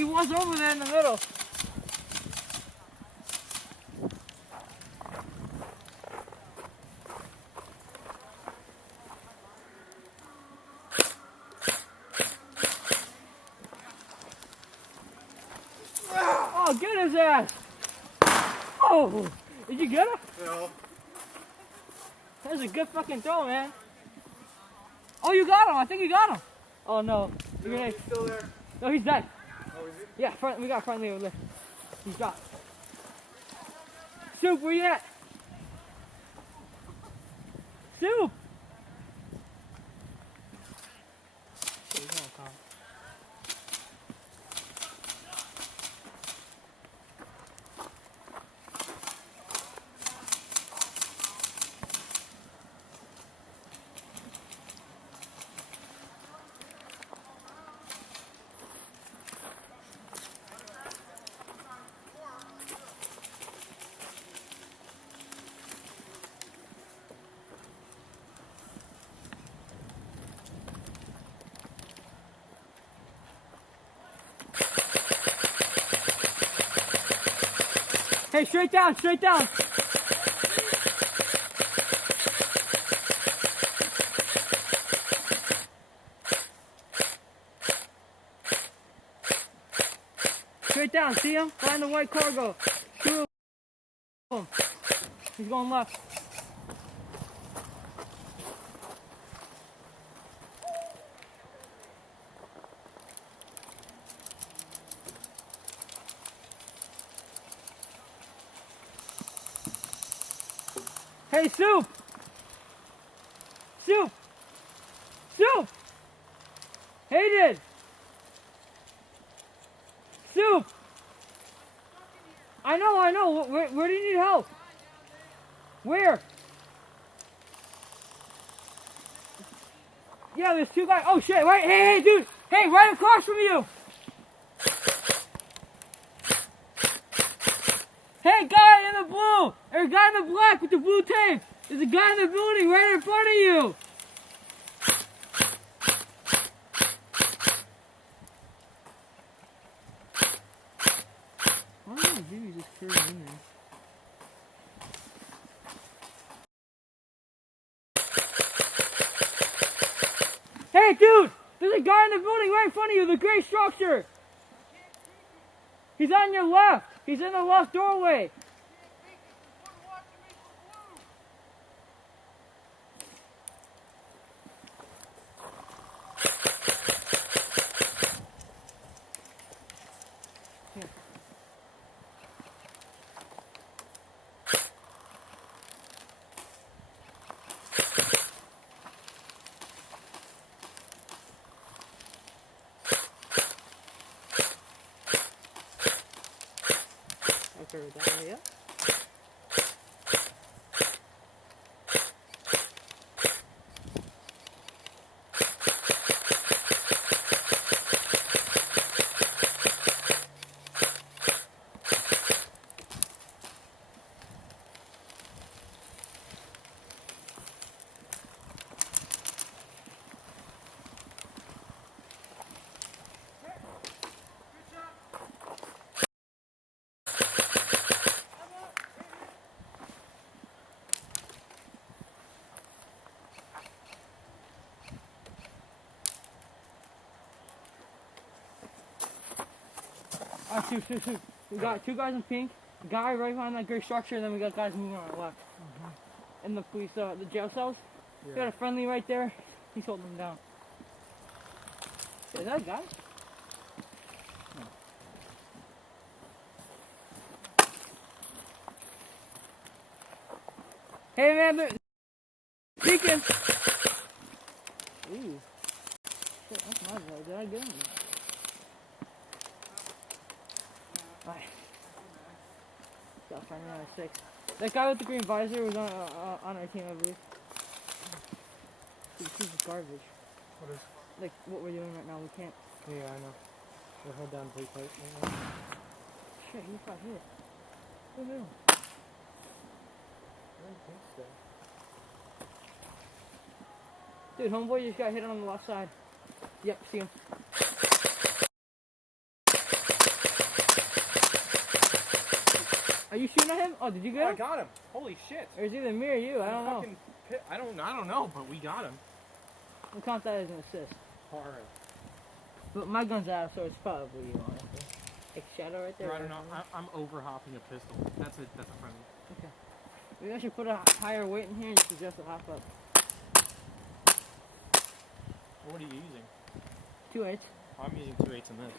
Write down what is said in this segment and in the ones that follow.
He was over there in the middle. Oh, get his ass! Oh! Did you get him? No. That was a good fucking throw, man. Oh, you got him! I think you got him! Oh no. No, he's still there. No, he's dead. Oh, is he? Yeah, we got friendly over there. He's got. Soup, where you at? Soup! Hey, straight down, straight down. Straight down, see him? Find the white cargo. Shoot him. He's going left. Hey, Soup! Soup! Soup! Hayden! Soup! I know. Where do you need help? Where? Yeah, there's two guys. Oh shit, right? Hey, dude! Hey, right across from you! Hey, guy in the blue! Or guy in the black with the blue tape! There's a guy in the building right in front of you! Why don't the baby just turn in there? Hey, dude! There's a guy in the building right in front of you, the gray structure! He's on your left! He's in the left doorway! Here. Down here. Alright, shoot. We got two guys in pink, a guy right behind that gray structure, and then we got guys moving on our left. In the police, the jail cells. Yeah. We got a friendly right there. He's holding them down. Is that a guy? No. Hey man, they're speaking. Ooh. Shit, that's my boy. Did I get him? Alright. Got finally on 6. That guy with the green visor was on our team, I believe. This is garbage. What is? Like what we're doing right now, we can't. Yeah, I know. We'll hold down pretty tight right now. Shit, he got hit. Who knew? I don't think so. Dude, homeboy just got hit on the left side. Yep, see him. you shooting at him? Oh, did you get him? I got him. Holy shit. Or is it either me or you? I don't know. I don't know, but we got him. We'll count that as an assist. Alright. But my gun's out, so it's probably you, honestly. Like shadow right there. I don't know. I'm overhopping a pistol. That's a friendly. Okay. Maybe I should put a higher weight in here and just adjust the hop up. What are you using? 2/8. I'm using 2/8 in this.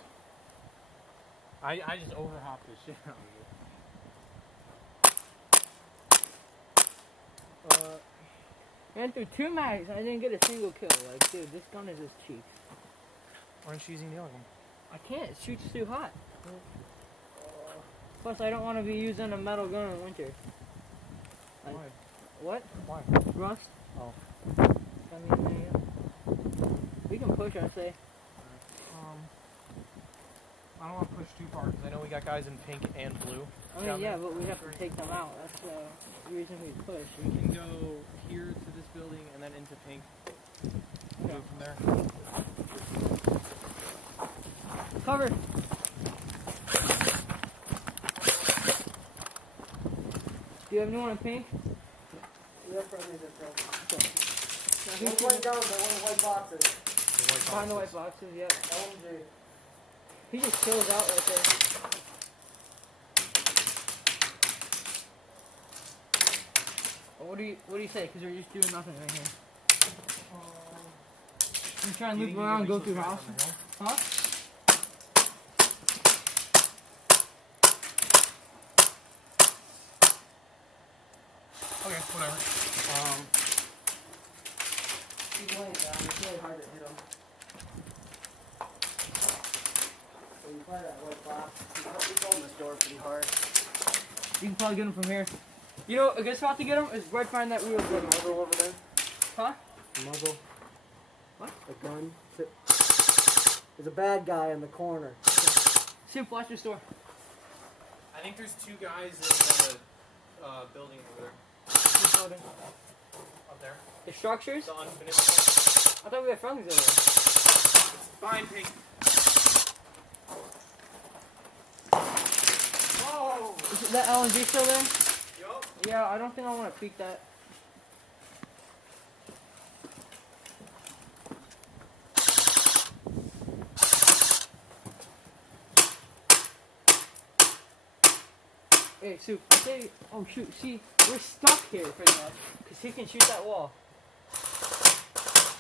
I just overhopped the shit out of it. Ran through 2 mags and I didn't get a single kill. Like, dude, this gun is just cheap. Why aren't you using the other one? I can't. It shoots too hot. Plus, I don't want to be using a metal gun in winter. Like, Why? what? Why? Rust? Oh. I mean, there you go. We can push, I say. I don't want to push too far because I know we got guys in pink and blue. I mean, yeah, but we have to take them out. That's the reason we push. We can go here to this building and then into pink. Okay. Go from there. Cover. Do you have anyone in pink? Yeah, probably this one. Okay. One white guns and one white boxes. Behind the white boxes, yep. LMG. He just chills out right there. Well, what do you say? Because we're just doing nothing right here. I'm trying to loop around and go through the house. Huh? Okay, whatever. He's laying down. It's really hard to hit him. So you fire that white box. He's holding this door pretty hard. You can probably get him from here. You know, a good spot to get him is right behind that wheel. The muzzle over there. Huh? The muzzle. What? The gun. There's a bad guy in the corner. See him flash your store. I think there's 2 guys in the building over there. This building. Up there. The structures? The unfinished one. I thought we had friendlies over there. Fine, pink. Whoa! Is that LNG still there? Yup. Yeah, I don't think I want to peek that. Hey, Soup, I say, oh shoot, see, we're stuck here pretty much, because he can shoot that wall.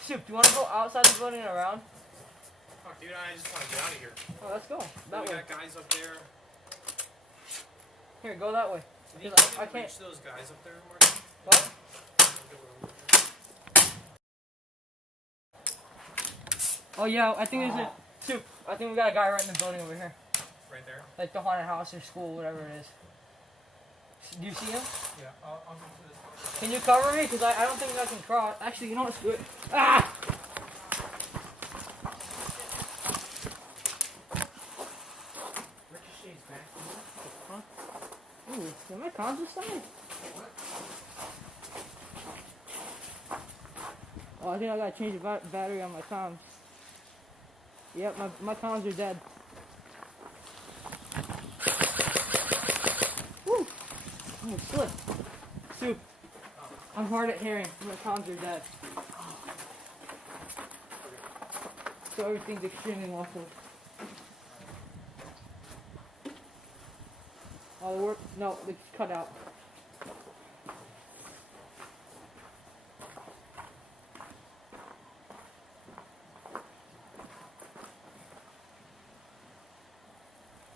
Soup, do you want to go outside the building and around? Fuck, dude, I just want to get out of here. Oh, let's go, that We way. got guys up there. Here, go that way. Can you Because I can't. reach those guys up there, Martin? What? Oh yeah, I think there's a, Soup, I think we got a guy right in the building over here. Right there? Like the haunted house or school, whatever it is. Do you see him? Yeah, I'll go to this. Can you cover me? Because I don't think I can cross. Actually, you know what's good? Ah! Ricochet's back. Huh? Ooh, am I comms this side? Oh, I think I gotta change the battery on my comms. Yep, my comms are dead. Woo! Oh, slip. Soup. I'm hard at hearing. My comms are dead. So everything's extremely muffled. Oh, work? No, it's cut out.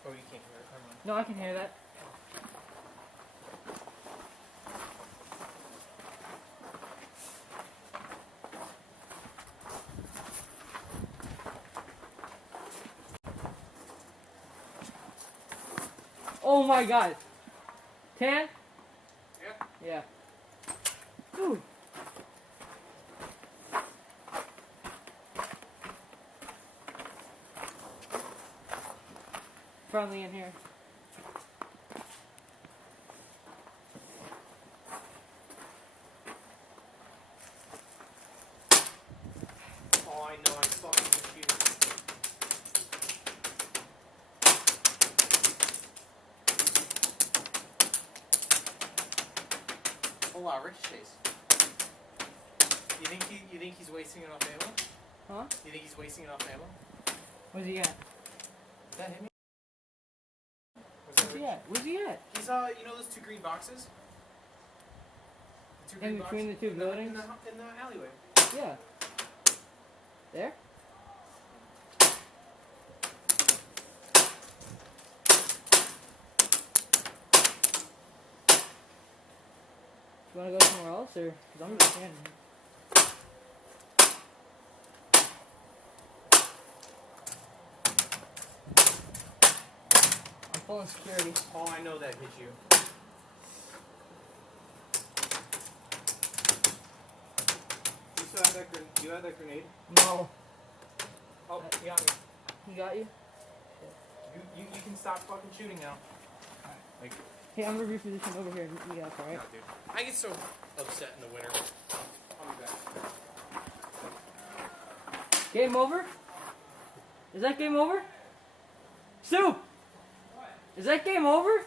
Oh, you can't hear it. Never mind. No, I can hear that. Oh my god. Tan? Yeah. Yeah. Ooh. Friendly in here. Oh, I know. I saw the computer. lot of ricochets. You think he's wasting enough ammo? Huh? You think he's wasting enough ammo? Where's he at? Did that hit me? Where's he at? Where's he at? He's you know those two green boxes? The two In between the two buildings? In the alleyway. Yeah. There? You wanna go somewhere else, or? Cause I'm just standing here. I'm pulling security. Oh, I know that hit you. You still have that grenade? Do you have that grenade? No. Oh, he got me. He got you? You can stop fucking shooting now. Like, Hey, I'm gonna reposition over here and meet you up, alright? no, dude. I get so upset in the winter. I'll be back. Game over? Is that game over? Sue! Is that game over?